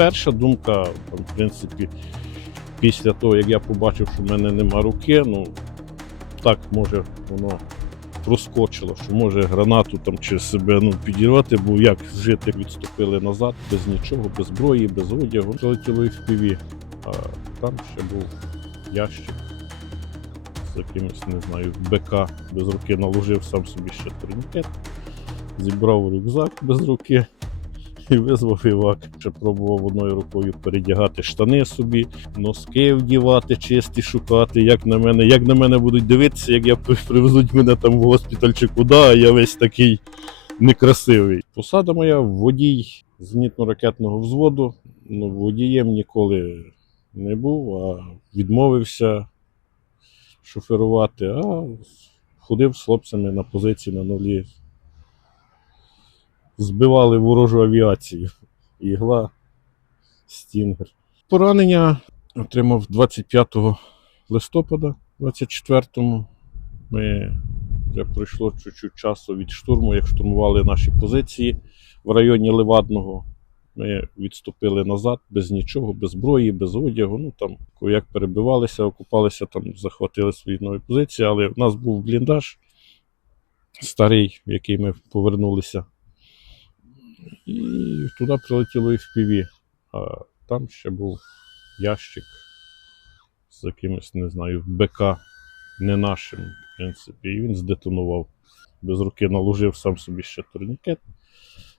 Перша думка, в принципі, після того, як я побачив, що в мене нема руки, ну так може воно проскочило, що може гранату там чи себе ну, підірвати, бо як жити, відступили назад, без нічого, без зброї, без одягу. Прилетіло і в піві, а там ще був ящик з якимось, не знаю, БК без руки наложив сам собі ще турнікет, зібрав рюкзак без руки і визвав івак. Ще пробував одною рукою передягати штани собі, носки вдівати, чисті шукати. Як на мене, як на мене будуть дивитися, як я привезуть мене там в госпіталь чи куди, а я весь такий некрасивий. Посада моя водій зенітно-ракетного взводу. Ну, водієм ніколи не був, а відмовився шоферувати, а ходив з хлопцями на позиції на нулі. Збивали ворожу авіацію. Ігла, стінгер. Поранення отримав 25 листопада 24-му. Ми вже пройшло чуть-чуть часу від штурму, як штурмували наші позиції в районі Левадного. Ми відступили назад без нічого, без зброї, без одягу. Ну там як перебивалися, окупалися, там захватили свої нові позиції, але в нас був бліндаж старий, в який ми повернулися. І туди прилетіло FPV. А там ще був ящик з якимось, не знаю, БК не нашим, в принципі. І він здетонував. Без руки наложив сам собі ще турнікет,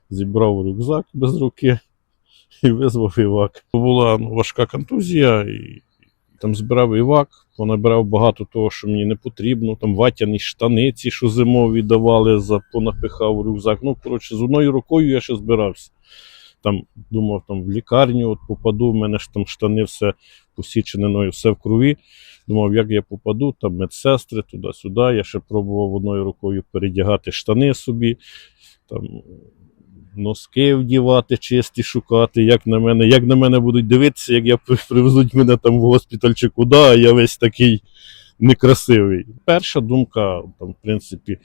зібрав рюкзак без руки і визвав івак. Була ну, важка контузія, і там збирав івак, понабирав багато того, що мені не потрібно. Там ватяні штани, ці, що зимові давали, за, понапихав рюкзак. Ну, коротше, з одною рукою я ще збирався. Там думав, там в лікарню от попаду, в мене ж там штани все посіченою, все в крові. Думав, як я попаду, там медсестри туди-сюди. Я ще пробував одною рукою передягати штани собі, там носки вдівати, чисті шукати, як на мене, як на мене будуть дивитися, як я привезуть мене там в госпіталь чи куди, а я весь такий некрасивий. Перша думка, там, в принципі,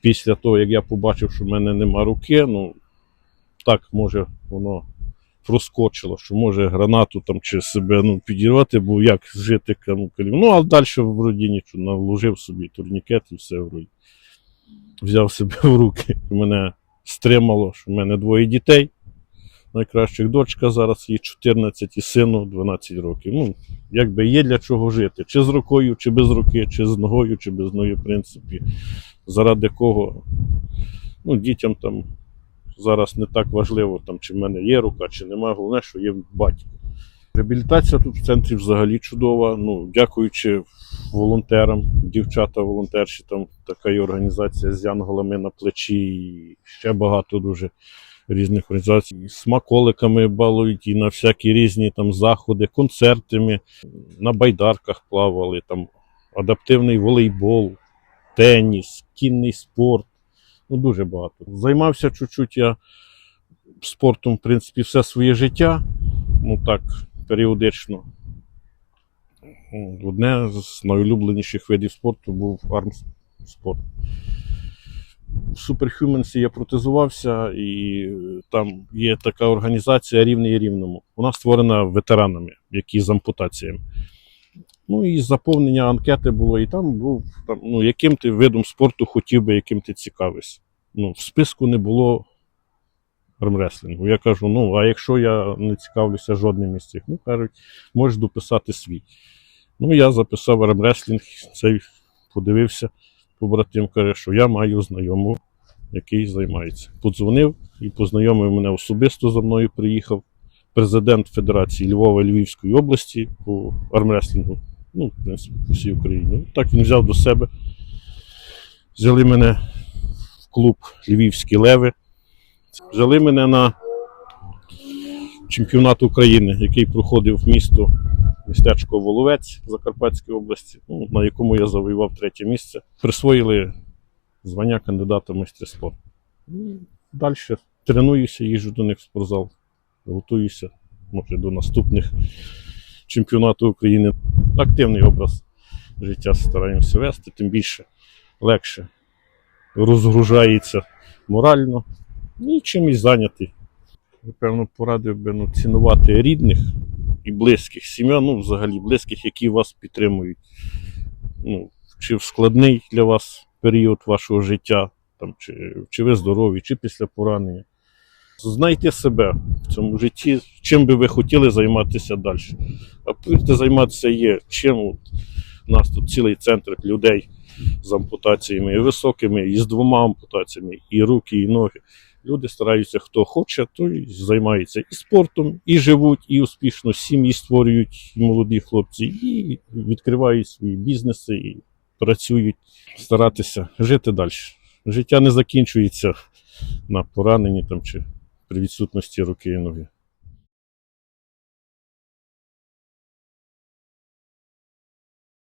після того, як я побачив, що в мене нема руки, ну так може воно проскочило, що може гранату там чи себе ну, підірвати, бо як жити кому Ну, а далі вроді нічого, наложив собі турнікет і все вроді. Взяв себе в руки. Мене стримало, що в мене двоє дітей. Найкращих дочка зараз їй 14 і сину 12 років. Ну, якби є для чого жити. Чи з рукою, чи без руки, чи з ногою, чи без ноги, в принципі. Заради кого. Ну, дітям там зараз не так важливо, там, чи в мене є рука, чи немає. Головне, що є батько. Реабілітація тут в центрі взагалі чудова. Ну, дякуючи волонтерам, дівчата-волонтерші, там така є організація з янголами на плечі, і ще багато дуже різних організацій. І Смаколиками балують і на всякі різні там заходи, концертами, на байдарках плавали, там адаптивний волейбол, теніс, кінний спорт. Ну, дуже багато. Займався чуть-чуть я спортом, в принципі, все своє життя. Ну так, періодично. Одне з найулюбленіших видів спорту був армспорт. В Superhumans я протезувався, і там є така організація рівний рівному. Вона створена ветеранами, які з ампутаціями. Ну і заповнення анкети було, і там був там, ну, яким ти видом спорту хотів би, яким ти цікавишся. Ну, в списку не було армреслінгу. Я кажу: ну, а якщо я не цікавлюся жодним із цих, ну кажуть, можеш дописати свій. Ну, я записав армреслінг, цей подивився, побратим каже, що я маю знайому, який займається. Подзвонив і познайомив мене особисто за мною приїхав президент Федерації Львова Львівської області по армреслінгу. Ну, в принципі, по всій Україні. Ну, Так він взяв до себе. Взяли мене в клуб Львівські Леви. Взяли мене на чемпіонат України, який проходив в місто містечко Воловець Закарпатської області, ну, на якому я завоював третє місце. Присвоїли звання кандидата в майстри спорту. Далі тренуюся, їжджу до них в спортзал, готуюся може, до наступних чемпіонатів України. Активний образ життя стараємося вести, тим більше легше розгружається морально і чимось зайнятий. напевно, порадив би ну, цінувати рідних і близьких, сім'я, ну, взагалі близьких, які вас підтримують. Ну, чи в складний для вас період вашого життя, там, чи, чи ви здорові, чи після поранення. Знайте себе в цьому житті, чим би ви хотіли займатися далі. А повірте, займатися є чим. У нас тут цілий центр людей з ампутаціями і високими, і з двома ампутаціями, і руки, і ноги. Люди стараються, хто хоче, той займається і спортом, і живуть, і успішно сім'ї створюють і молоді хлопці, і відкривають свої бізнеси, і працюють, старатися жити далі. Життя не закінчується на пораненні там, чи при відсутності руки і ноги.